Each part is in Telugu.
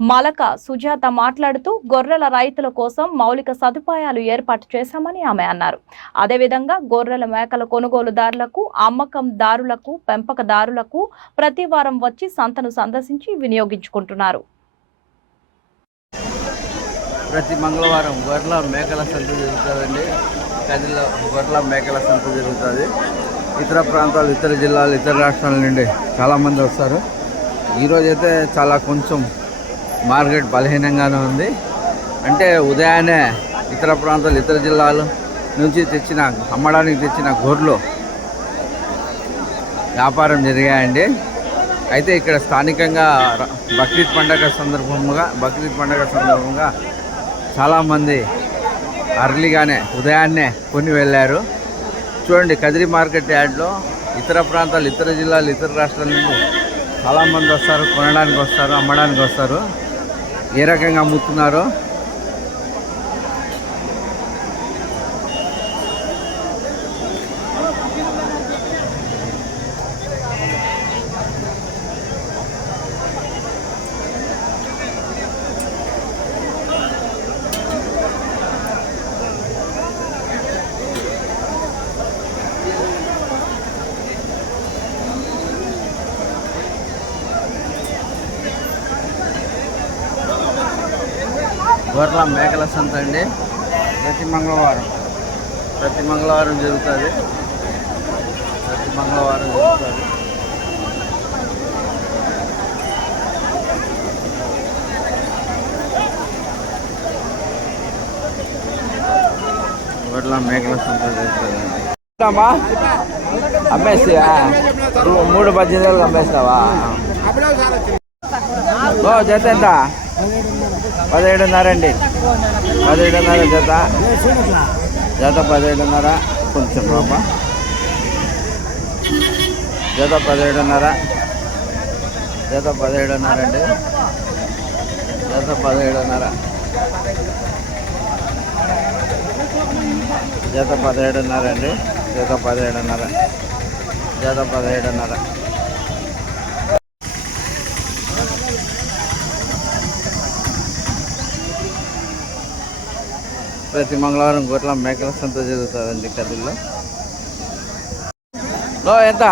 Malaka Sujatha మాట్లాడుతూ గొర్రెల రైతుల కోసం మౌలిక సదుపాయాలు ఏర్పాటు చేశామని ఆమె అన్నారు. అదేవిధంగా గొర్రెల మేకల కొనుగోలుదారులకు అమ్మకందారులకు పెంపకదారులకు ప్రతి వారం వచ్చి సంతను సందర్శించి వినియోగించుకుంటున్నారు. ప్రతి మంగళవారం గొర్రెల మేకల సంత జరుగుతుందండి. కదిలో గొర్రెల మేకల సంత జరుగుతుంది. ఇతర ప్రాంతాలు ఇతర జిల్లాలు ఇతర రాష్ట్రాల నుండి చాలామంది వస్తారు. ఈరోజైతే చాలా కొంచెం మార్కెట్ బలహీనంగానే ఉంది. అంటే ఉదయాన్నే ఇతర ప్రాంతాలు ఇతర జిల్లాలు నుంచి తెచ్చిన అమ్మడానికి తెచ్చిన గొర్రెలు వ్యాపారం జరిగాయండి. అయితే ఇక్కడ స్థానికంగా బక్రీద్ పండగ సందర్భంగా బక్రీద్ పండగ సందర్భంగా చాలామంది అర్లీగానే ఉదయాన్నే కొని వెళ్ళారు. చూడండి కదిరి మార్కెట్ యార్డ్లో ఇతర ప్రాంతాలు ఇతర జిల్లాలు ఇతర రాష్ట్రాల నుండి చాలామంది వస్తారు కొనడానికి వస్తారు అమ్మడానికి వస్తారు. ఏ రకంగా అమ్ముతున్నారో? గొర్రెల మేకల సంత అండి. ప్రతి మంగళవారం. ప్రతి మంగళవారం జరుగుతుంది. ప్రతి మంగళవారం జరుగుతుంది. గొర్రెల మేకల సంత జరుగుతుంది. అమ్మేస్తా మూడు పద్దెనిమిది అమ్మేస్తావా ఓ జత ఎంత? పదిహేడున్నర అండి. పదిహేడున్నర జత. జత పదిహేడున్నర. కొంచెం రూప జత పదిహేడున్నర. జత పదిహేడున్నర అండి. జత పదిహేడున్నర. జత పదిహేడున్నర అండి. జత పదిహేడున్నర. జత పదిహేడున్నర. ప్రతి మంగళవారం గొర్రెల మేకల సంత జరుగుతుందండి కదిల్లో లో ఎంత?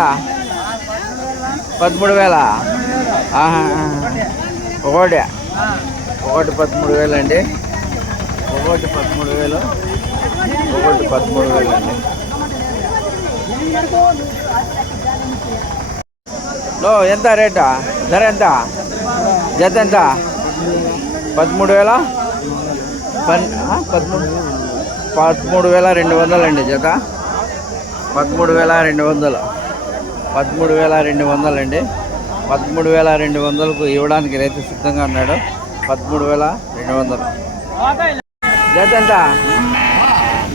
పదమూడు వేల. ఒకటి. ఒకటి పదమూడు వేలు అండి ఒకటి పదమూడు వేలు. ఒకటి పదమూడు వేలు అండి లో ఎంత రేటా? ధర ఎంత? జత ఎంత? పదమూడు వేల. పదమూడు పదమూడు వేల రెండు వందలు అండి జత. పదమూడు వేల రెండు వందలు. పదమూడు వేల రెండు వందలు అండి పదమూడు వేల రెండు వందలకు ఇవ్వడానికి రైతు సిద్ధంగా ఉన్నాడు. పదమూడు వేల రెండు వందలు. జత ఎంత?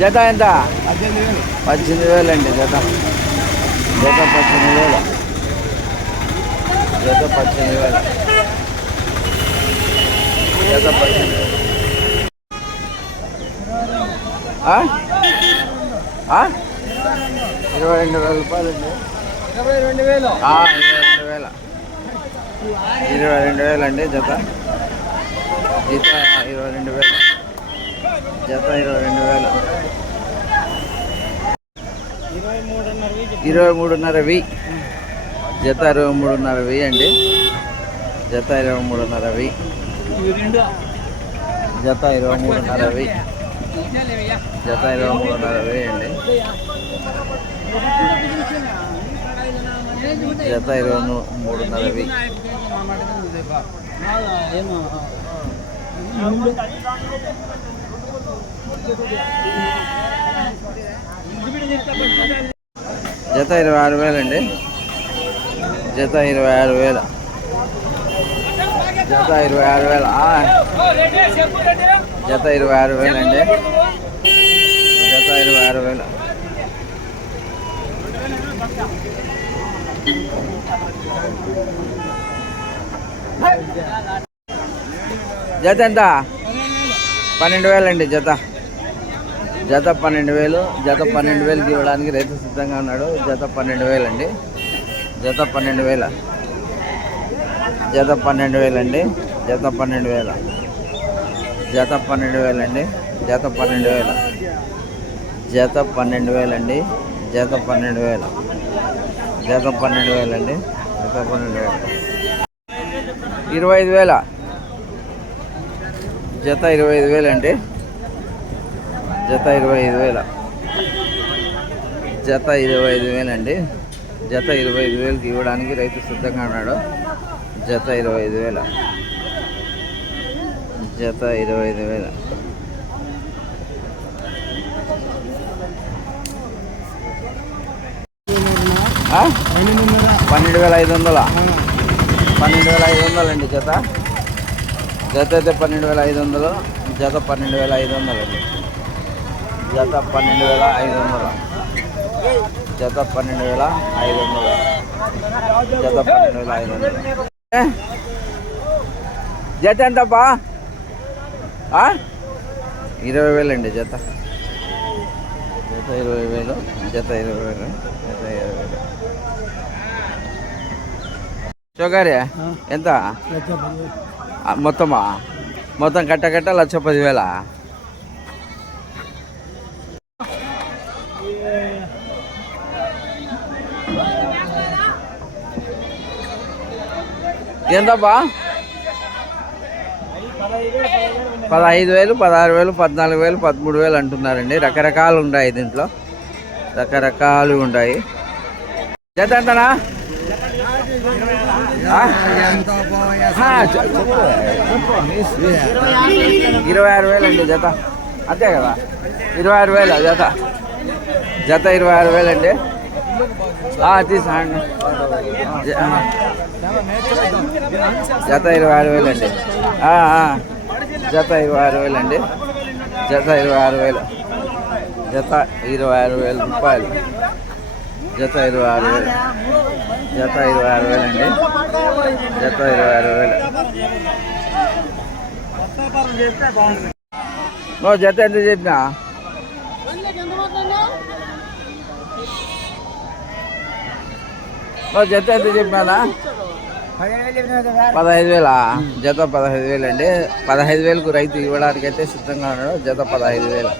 జత ఎంత? పద్దెనిమిది వేలు అండి జత. జత పద్దెనిమిది వేలు. జత పద్దెనిమిది వేలు. జత పద్దెనిమిది వేలు. ఇరవై రెండు వేల రూపాయలు అండి ఇరవై రెండు వేలు. ఆ, ఇరవై రెండు వేల. ఇరవై రెండు వేలు అండి జత. జత ఇరవై రెండు వేలు. జత ఇరవై రెండు వేలు. ఇరవై మూడున్నర వెయ్యి. ఇరవై మూడున్నర వెయ్యి జత ఇరవై మూడున్నర వెయ్యి అండి. జత ఇరవై మూడున్నర రెండు జత ఇరవై మూడున్నర ఇచ్చేలేవయ్యా. జత ఇరవై మూడు వెయ్యి అండి జత ఇరవై మూడు మూడున్నర వెయ్యి జత ఇరవై ఆరు వేలండి. జత ఇరవై ఆరు వేల. జత ఇరవై ఆరు వేల. జత ఇరవై ఆరు వేలు అండి జత ఇరవై ఆరు వేలు. జత ఎంత? పన్నెండు వేలండి జత. జత పన్నెండు వేలు. జత పన్నెండు వేలకి ఇవ్వడానికి రైతు సిద్ధంగా ఉన్నాడు. జత పన్నెండు వేలండి. జత పన్నెండు వేల. జత పన్నెండు వేలండి. జత పన్నెండు వేల. జత పన్నెండు వేలండి. జత పన్నెండు వేల. జత పన్నెండు వేలండి. జత పన్నెండు వేల. జత పన్నెండు వేలండి. జత పన్నెండు వేల. ఇరవై ఐదు వేల. జత ఇరవై ఐదు వేలండి. జత ఇరవై ఐదు వేల. జత ఇరవై ఐదు వేలండి. జత ఇరవై ఐదు వేలకి ఇవ్వడానికి రైతు సిద్ధంగా ఉన్నాడు. జత ఇరవై ఐదు వేల. జత ఇరవై ఐదు వేల. పన్నెండు వేల ఐదు వందల? పన్నెండు వేల ఐదు వందలు అండి జత. జత అయితే పన్నెండు వేల ఐదు వందలు జత పన్నెండు వేల ఐదు వందలు అండి జత పన్నెండు వేల ఐదు వందలు. జత పన్నెండు వేల ఐదు వందలు. జత పన్నెండు వేల ఐదు వందలు. జత ఎంతప్పా ఆ? ఇరవై వేలు అండి జత. జత ఇరవై వేలు జత ఇరవై వేలు జత ఇరవై వేలు. షుగర్ ఎంత? మొత్తమా? మొత్తం కట్ట కట్ట లక్ష పదివేల? ఎంతబ్బా పదహైదు వేలు పదహారు వేలు పద్నాలుగు వేలు పదమూడు వేలు అంటున్నారండి. రకరకాలు ఉన్నాయి దీంట్లో. రకరకాలు ఉన్నాయి. జత ఎంతనా? ఇరవై ఆరు వేలు అండి జత. అంతే కదా? ఇరవై ఆరు వేలు జత? జత ఇరవై ఆరు వేలు అండి తీసుకోండి. జత ఇరవై ఆరు వేలు అండి. జత ఇరవై ఆరు వేలు అండి. జత ఇరవై ఆరు వేలు. జత ఇరవై ఆరు వేల రూపాయలు. జత ఇరవై ఆరు వేలు. జత ఇరవై ఆరు వేలు అండి. జత ఇరవై ఆరు వేలు. నువ్వు జత ఎంత చెప్పినా? జత ఎంత చెప్పినా పదహైదు వేలా? జత పదహైదు వేలు అండి పదహైదు వేలకు రైతు ఇవ్వడానికి అయితే సిద్ధంగా ఉన్నాడు. జత పదహైదు వేలు.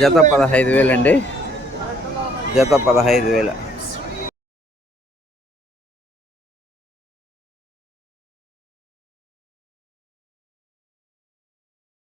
జత పదహైదు వేలండి. జత పదహైదు వేలు.